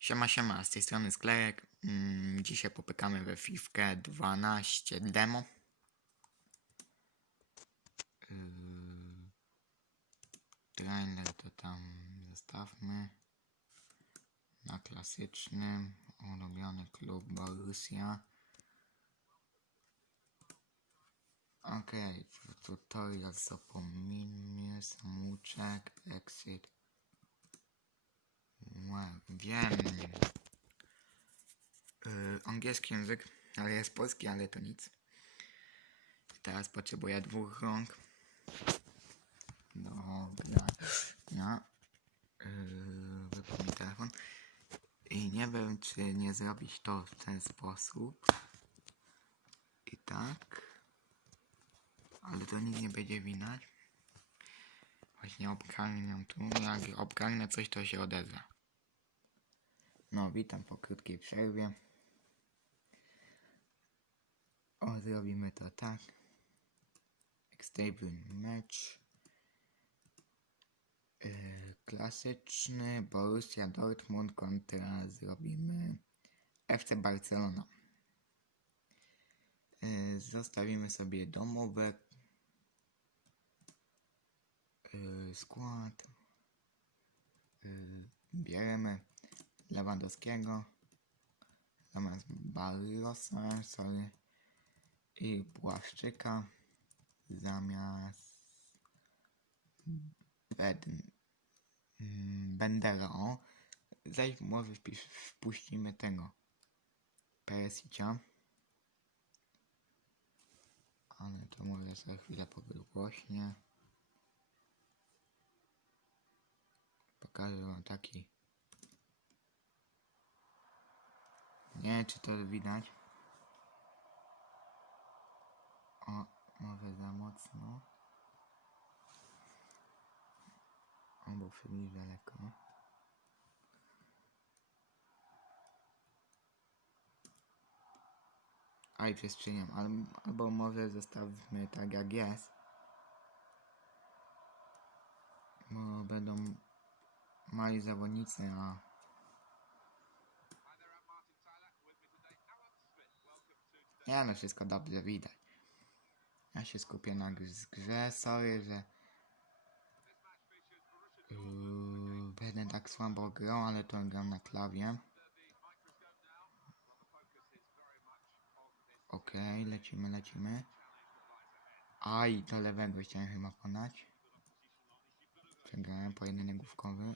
Siema, siema, z tej strony Sklejek. Mm, dzisiaj popykamy we FIFA 12 demo. Yy, to tam zostawmy. Na klasycznym, ulubiony klub Borussia. Okej, okay, tutorial zapominmy, samouczek, exit. Wiem. Yy, angielski język, ale jest polski, ale to nic. Teraz potrzebuję dwóch rąk. Dobra. Ja. Yy, mi telefon. I nie wiem, czy nie zrobić to w ten sposób. I tak. Ale to nic nie będzie widać. Właśnie obgarniam tu. Jak obgarnę coś, to się odezwę. No, witam po krótkiej przerwie. O, zrobimy to tak. Extable match. Yy, klasyczny Borussia Dortmund kontra zrobimy FC Barcelona. Yy, zostawimy sobie domowe yy, skład. Yy, bierzemy Lewandowskiego zamiast Barrosa, sorry, i Błaszczyka zamiast Bed, mm, Bendera. O, zaś może wpuścimy tego Peresicia. Ale to może za chwilę powygłośnie. Pokażę wam taki Nie czy to widać. O, może za mocno. O, bo przybliż daleko. Aj, przestrzeniam, ale, albo może zostawmy tak jak jest. Bo będą mali zawodnicy, a Nie no, wszystko dobrze widać. Ja się skupię na gr- grze, sorry, że yy, będę tak słabo grał, ale to gram na klawie. Okej, lecimy, lecimy. Aj, do lewego chciałem chyba ponać. Przegrałem pojedynek główkowy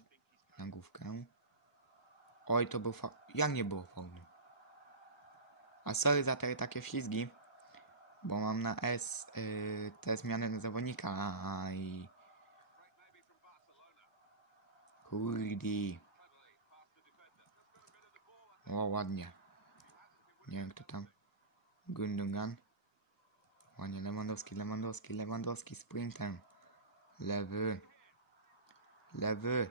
na główkę. Oj, to był fa... Jak nie było faulu? A sorry za te takie ślizgi, bo mam na S y, te zmiany na zawodnika i... Kurdi. O, ładnie. Nie wiem kto tam. Gundogan. Ładnie, Lewandowski, Lewandowski, Lewandowski sprintem. Lewy. Lewy.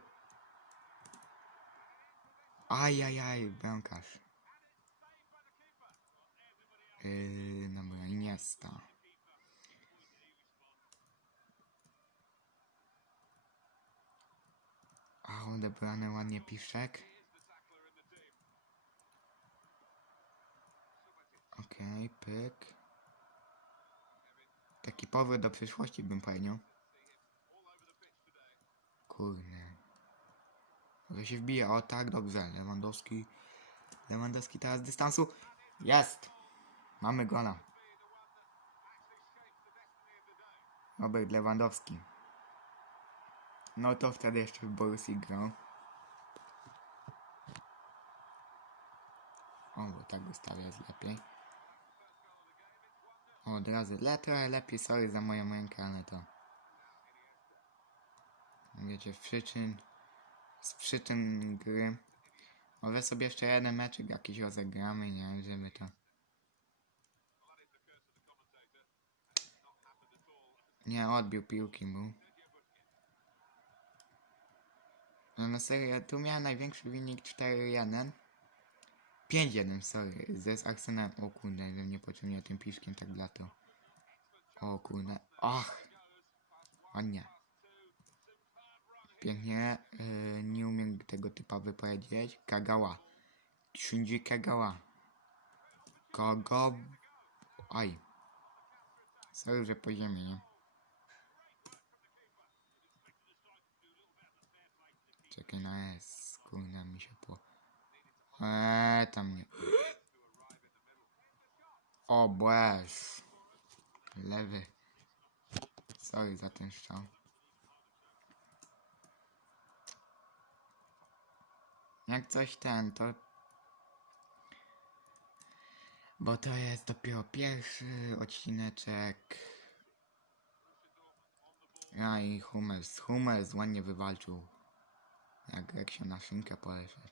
Ajajaj, bramkarz. Yy, dobra, Iniesta. A, odebrane ładnie piszek. Okej, pyk. Taki powrót do przyszłości bym powiedział. Kurde. Może się wbija, o tak, dobrze. Lewandowski. Lewandowski teraz dystansu. Jest! Mamy gola. Robert Lewandowski. No to wtedy jeszcze w Borussii grał. O, bo tak ustawia jest lepiej. O, od razu le, trochę lepiej, sorry za moją rękę, ale to... Wiecie, przyczyn... Z przyczyn gry... Może sobie jeszcze jeden meczek jakiś rozegramy, nie żeby to... Nie, odbił piłki mu. No na serio, tu miałem największy wynik 4-1. 5-1, sorry, ze z Arsenalem. O kurde, że nie pociągnie tym piszkiem tak lato. O kurde, ach! Ładnie. pięknie. Yy, nie umiem tego typa wypowiedzieć. Kagawa. Shinji Kagawa. Kogo... Aj. Sorry, że po ziemi, nie? Czekaj na S. Kurde, mi się po... Eee, tam nie... O, błeż. Lewy. Sorry za ten strzał. Jak coś ten, to... Bo to jest dopiero pierwszy odcineczek. I Hummels. Hummels ładnie wywalczył. Jak, jak się na szynkę poleszedł.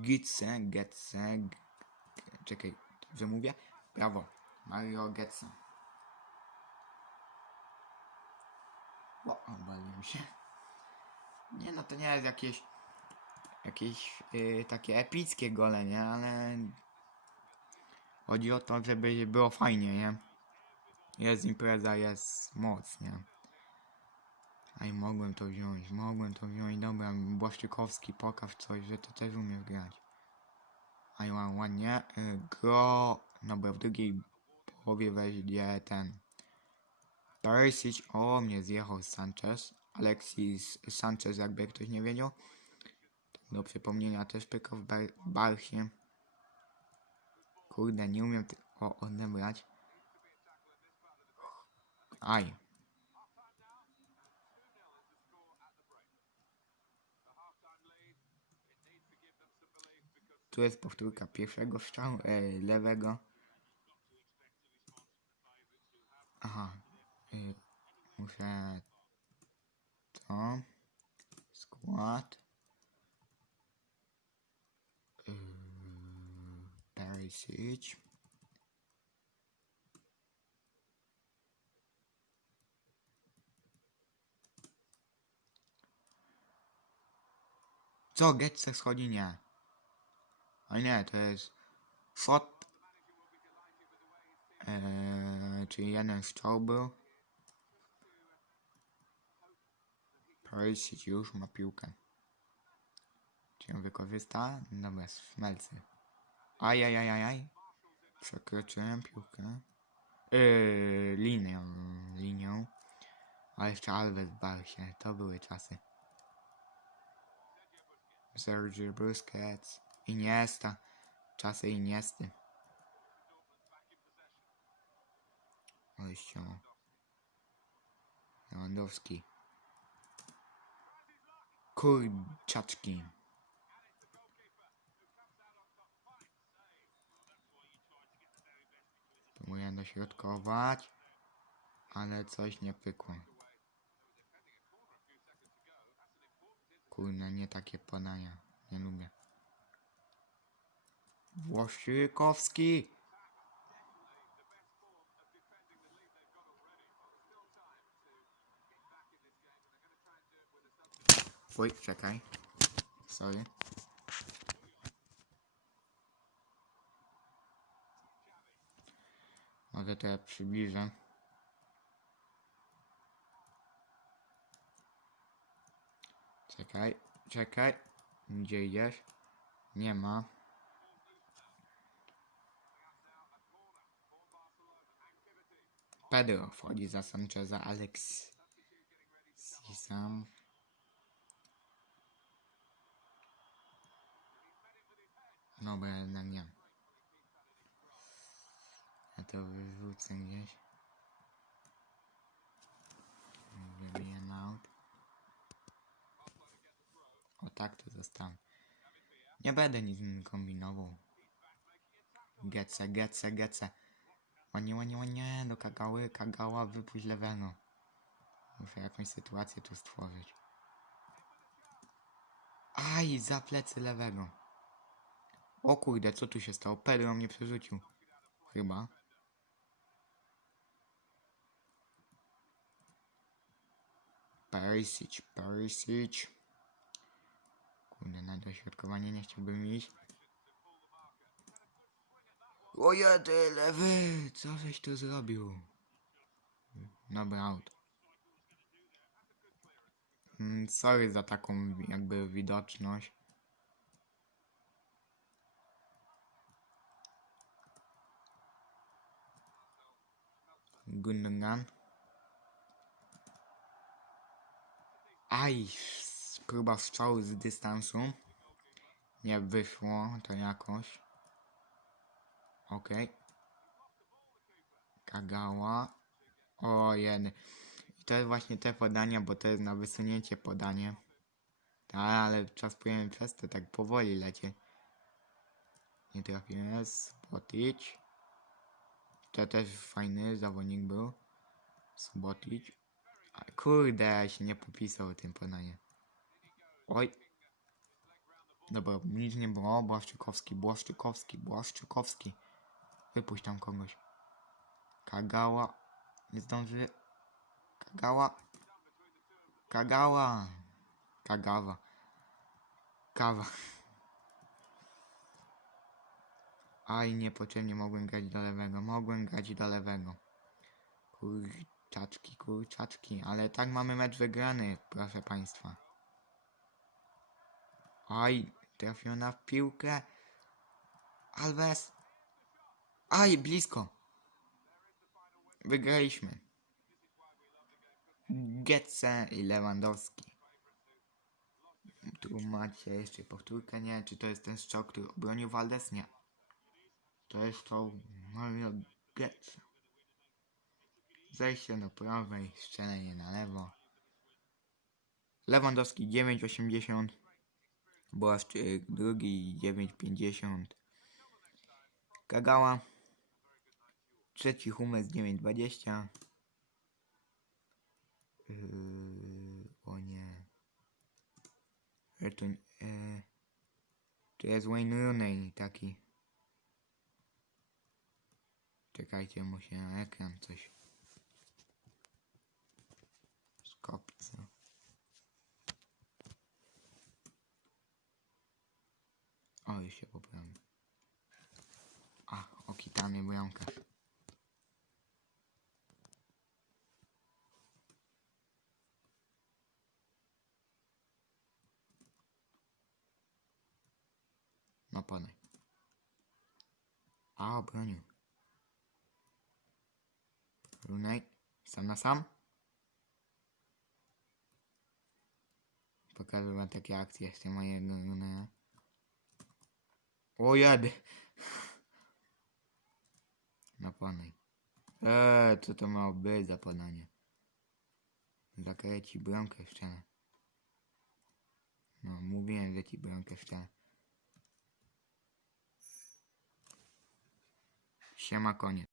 Gitse, Getze, G- czekaj, dobrze mówię? Brawo, Mario Getze. O, obaliłem się. Nie no, to nie jest jakieś, jakieś y, takie epickie gole, nie? Ale chodzi o to, żeby było fajnie, nie? Jest impreza, jest moc, nie? Aj, mogłem to wziąć, mogłem to wziąć. Dobra, Błaszczykowski, pokaż coś, że ty też umiesz grać. Aj, ła- ładnie. Y, Gro... Dobra, w drugiej połowie wejdzie ten... Perisic, o, mnie zjechał Sanchez. Alexis Sanchez, jakby ktoś nie wiedział. Do przypomnienia też pykał w Bar Barsie. Kurde, nie umiem tego odebrać. Aj. Tu jest powtórka pierwszego strzału, e, lewego. Aha. Y, muszę to. Skład. Yy, Perisic. Co, Getze schodzi? Nie. A nie, to jest shot. Eee, czyli jeden strzał był. Perisic już ma piłkę. Czy ją wykorzysta? Dobra, szmelcy. Ajajajajaj. Przekroczyłem piłkę. Yy, linią, linią. A jeszcze Alves bał się. To były czasy. Sergio Busquets. Iniesta. Czasy Iniesty. Ojściu. Lewandowski. Kurczaczki. Próbuję dośrodkować, ale coś nie pykło. Kurna, nie takie podania. Nie lubię. Włoszykowski! Oj, czekaj. Sorry. Może to ja przybliżę. Czekaj, czekaj. Gdzie idziesz? Nie ma. Pedro wchodzi za Sancheza, Alex Sisam. Bo jednak nie. Ja to wyrzucę gdzieś. Wybiję aut. O tak to zostałem. Nie będę nic kombinował. Gece, gece, gece. Łanie, łanie, łanie, do kagały, kagała, wypuść lewego. Muszę jakąś sytuację tu stworzyć. Aj, za plecy lewego. O kurde, co tu się stało? Pedro mnie przerzucił. Chyba. Perisic, Perisic. Kurde, na dośrodkowanie nie chciałbym iść. O ty lewy! Co żeś tu zrobił? Dobra, out. Mm, Sorry za taką jakby widoczność. Gundogan. Aj, próba strzału z dystansu. Nie wyszło to jakoś. Okej. Kagała. O, jeden. I to jest właśnie te podania, bo to jest na wysunięcie podanie. Tak, ale czas powinien przez to tak powoli lecie. Nie trafiłem. Spotić. To też fajny zawodnik był. Spotić. A, Kurde, się nie popisał tym podanie. Oj. Dobra, nic nie było. Błaszczykowski, Błaszczykowski, Błaszczykowski. Wypuść tam kogoś. Kagała. Nie zdąży. Kagała. Kagała. Kagawa. Kawa. Aj, niepotrzebnie mogłem grać do lewego. Mogłem grać do lewego. Kurczaczki, kurczaczki. Ale tak mamy mecz wygrany, proszę państwa. Aj, trafiona w piłkę. Alves. Aj, blisko. Wygraliśmy. Getze i Lewandowski. Tu macie jeszcze powtórkę. Nie, czy to jest ten strzał, który obronił Valdes? Nie. To jest strzał Mario Getze. Zejście do prawej, strzelenie na lewo. Lewandowski 9,80. Błaszczyk drugi 9,50. Kagała. Trzeci Hummels 9,20. Yy, o nie. To, nie- e, to jest Wayne Rooney taki. Czekajcie, mu się ekran coś skopca. O, już się poprawił. A, okitany bramkarz. No podaj. A, obronił. Runej, sam na sam. Pokażę wam takie akcje jeszcze mojego Runeja. O, jadę. Na podaj. Eee, co to miało być za podanie? Zakręci bramkę w ścianę. No, mówiłem, że ci bramkę w ścianę. Siema konie.